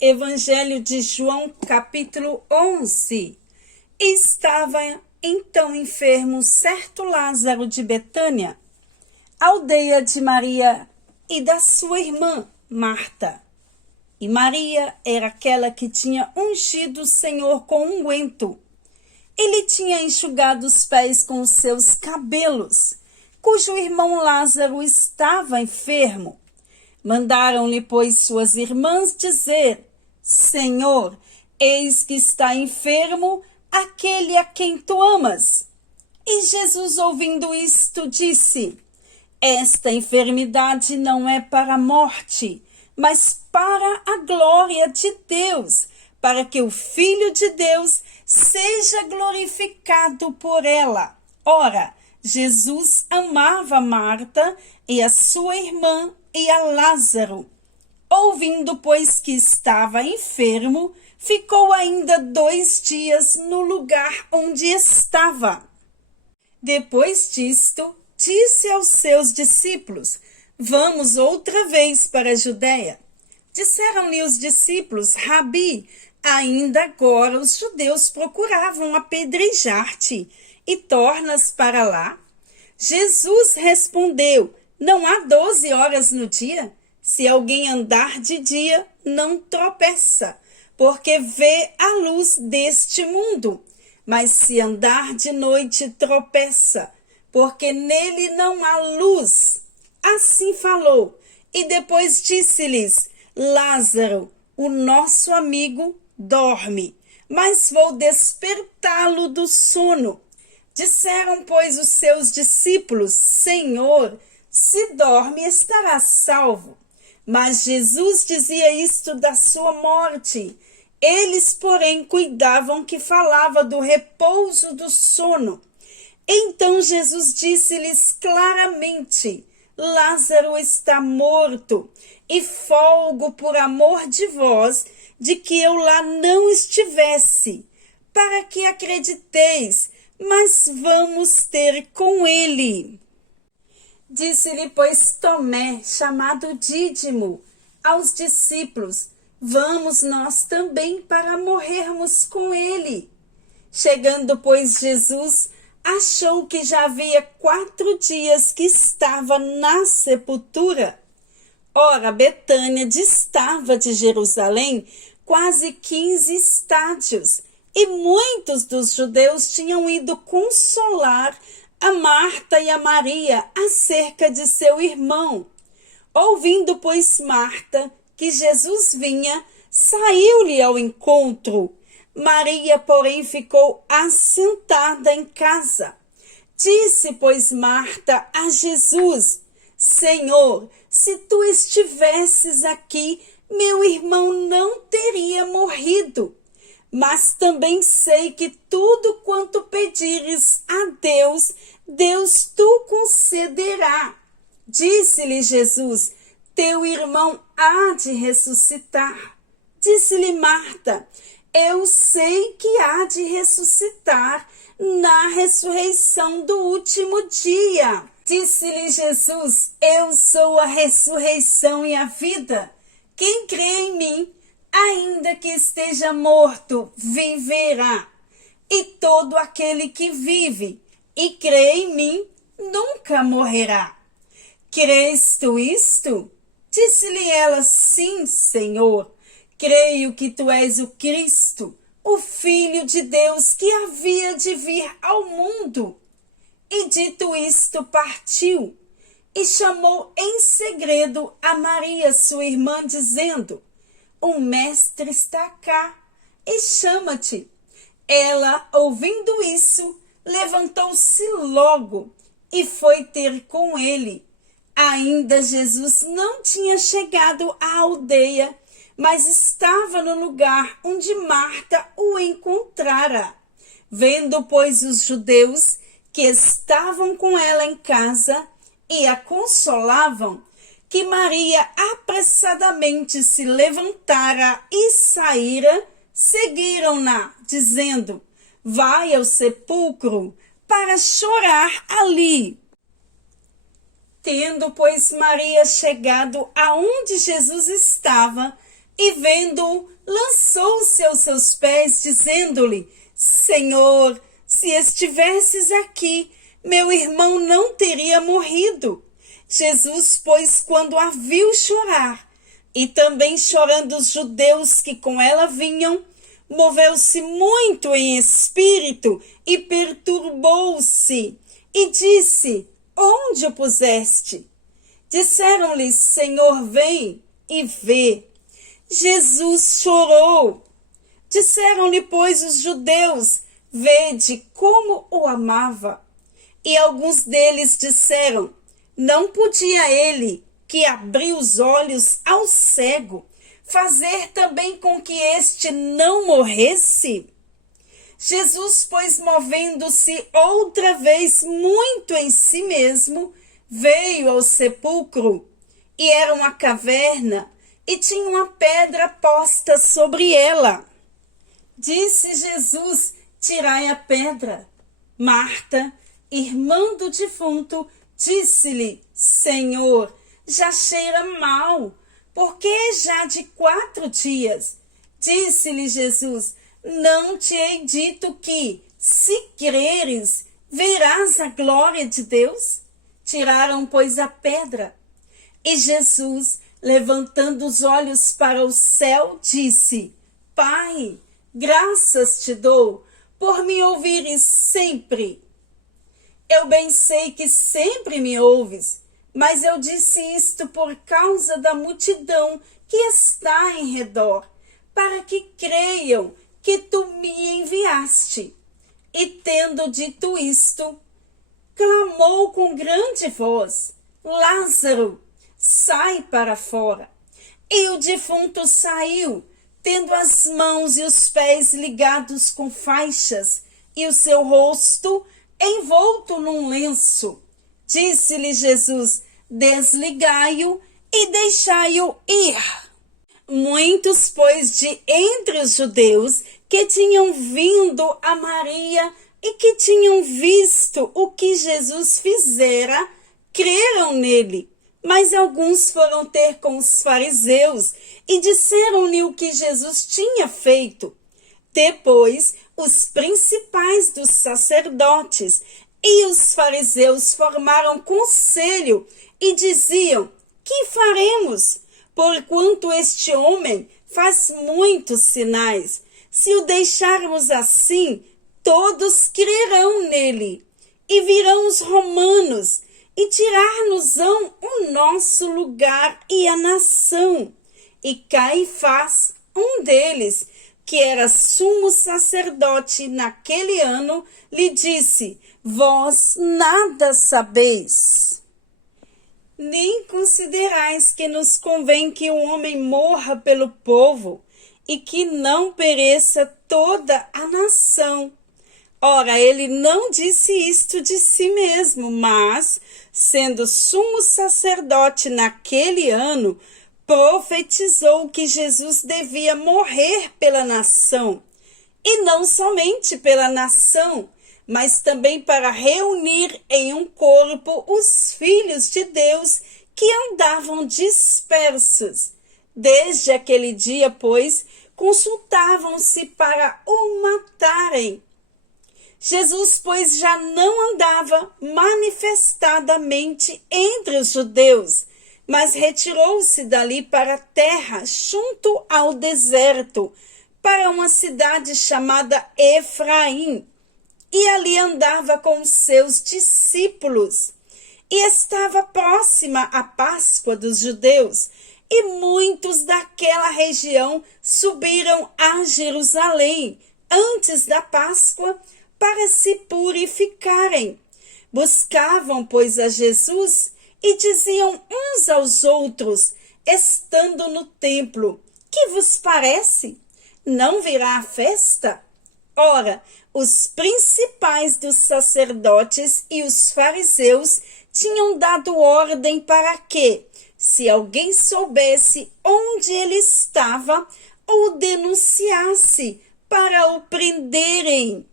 Evangelho de João, capítulo 11. Estava então enfermo certo Lázaro de Betânia, aldeia de Maria e da sua irmã Marta. E Maria era aquela que tinha ungido o Senhor com unguento. Ele tinha enxugado os pés com os seus cabelos, cujo irmão Lázaro estava enfermo. Mandaram-lhe, pois, suas irmãs dizer: Senhor, eis que está enfermo aquele a quem tu amas. E Jesus, ouvindo isto, disse: Esta enfermidade não é para a morte, mas para a glória de Deus, para que o Filho de Deus seja glorificado por ela. Ora, Jesus amava Marta e a sua irmã e a Lázaro. Ouvindo, pois, que estava enfermo, ficou ainda 2 dias no lugar onde estava. Depois disto, disse aos seus discípulos: Vamos outra vez para a Judéia. Disseram-lhe os discípulos: Rabi, ainda agora os judeus procuravam apedrejar-te, e tornas para lá? Jesus respondeu: Não há 12 horas no dia? Se alguém andar de dia, não tropeça, porque vê a luz deste mundo. Mas se andar de noite, tropeça, porque nele não há luz. Assim falou, e depois disse-lhes: Lázaro, o nosso amigo, dorme, mas vou despertá-lo do sono. Disseram, pois, os seus discípulos: Senhor, se dorme, estará salvo. Mas Jesus dizia isto da sua morte. Eles, porém, cuidavam que falava do repouso do sono. Então Jesus disse-lhes claramente: Lázaro está morto, e folgo por amor de vós, de que eu lá não estivesse, para que acrediteis, mas vamos ter com ele. Disse-lhe, pois, Tomé, chamado Dídimo, aos discípulos: Vamos nós também para morrermos com ele. Chegando, pois, Jesus, achou que já havia 4 dias que estava na sepultura. Ora, Betânia distava de Jerusalém quase 15 estádios, e muitos dos judeus tinham ido consolar a Marta e a Maria acerca de seu irmão. Ouvindo, pois, Marta que Jesus vinha, saiu-lhe ao encontro. Maria, porém, ficou assentada em casa. Disse, pois, Marta a Jesus: Senhor, se tu estivesses aqui, meu irmão não teria morrido. Mas também sei que tudo quanto pedires a Deus, Deus tu concederá. Disse-lhe Jesus: Teu irmão há de ressuscitar. Disse-lhe Marta: Eu sei que há de ressuscitar na ressurreição do último dia. Disse-lhe Jesus: Eu sou a ressurreição e a vida. Quem crê em mim, ainda que esteja morto, viverá. E todo aquele que vive e crê em mim, nunca morrerá. Crês tu isto? Disse-lhe ela: Sim, Senhor. Creio que tu és o Cristo, o Filho de Deus, que havia de vir ao mundo. E dito isto, partiu, e chamou em segredo a Maria, sua irmã, dizendo: O mestre está cá, e chama-te. Ela, ouvindo isso, levantou-se logo, e foi ter com ele. Ainda Jesus não tinha chegado à aldeia, mas estava no lugar onde Marta o encontrara. Vendo, pois, os judeus que estavam com ela em casa e a consolavam, que Maria apressadamente se levantara e saíra, seguiram-na, dizendo: Vai ao sepulcro para chorar ali. Tendo, pois, Maria chegado aonde Jesus estava, e vendo-o, lançou-se aos seus pés, dizendo-lhe: Senhor, se estivesses aqui, meu irmão não teria morrido. Jesus, pois, quando a viu chorar, e também chorando os judeus que com ela vinham, moveu-se muito em espírito e perturbou-se, e disse: Onde o puseste? Disseram-lhe: Senhor, vem e vê. Jesus chorou. Disseram-lhe, pois, os judeus: Vede como o amava. E alguns deles disseram: Não podia ele, que abriu os olhos ao cego, fazer também com que este não morresse? Jesus, pois, movendo-se outra vez muito em si mesmo, veio ao sepulcro, e era uma caverna, e tinha uma pedra posta sobre ela. Disse Jesus: Tirai a pedra. Marta, irmã do defunto, disse-lhe: Senhor, já cheira mal, porque já de 4 dias. Disse-lhe Jesus: Não te hei dito que, se creres, verás a glória de Deus? Tiraram, pois, a pedra. E Jesus, levantando os olhos para o céu, disse: Pai, graças te dou por me ouvires sempre. Eu bem sei que sempre me ouves, mas eu disse isto por causa da multidão que está em redor, para que creiam que tu me enviaste. E tendo dito isto, clamou com grande voz: Lázaro, sai para fora. E o defunto saiu, tendo as mãos e os pés ligados com faixas, e o seu rosto envolto num lenço. Disse-lhe Jesus: Desligai-o e deixai-o ir. Muitos, pois, de entre os judeus que tinham vindo a Maria e que tinham visto o que Jesus fizera, creram nele. Mas alguns foram ter com os fariseus e disseram-lhe o que Jesus tinha feito. Depois, os principais dos sacerdotes e os fariseus formaram conselho e diziam: Que faremos? Porquanto este homem faz muitos sinais. Se o deixarmos assim, todos crerão nele. E virão os romanos e tirar-nos-ão o nosso lugar e a nação. E Caifás, um deles, que era sumo sacerdote naquele ano, lhe disse: Vós nada sabeis, nem considerais que nos convém que um homem morra pelo povo e que não pereça toda a nação. Ora, ele não disse isto de si mesmo, mas, sendo sumo sacerdote naquele ano, profetizou que Jesus devia morrer pela nação, e não somente pela nação, mas também para reunir em um corpo os filhos de Deus que andavam dispersos. Desde aquele dia, pois, consultavam-se para o matarem. Jesus, pois, já não andava manifestadamente entre os judeus, mas retirou-se dali para a terra, junto ao deserto, para uma cidade chamada Efraim, e ali andava com os seus discípulos. E estava próxima a Páscoa dos judeus, e muitos daquela região subiram a Jerusalém antes da Páscoa para se purificarem. Buscavam, pois, a Jesus e diziam uns aos outros, estando no templo: Que vos parece? Não virá a festa? Ora, os principais dos sacerdotes e os fariseus tinham dado ordem para que, se alguém soubesse onde ele estava, o denunciasse para o prenderem.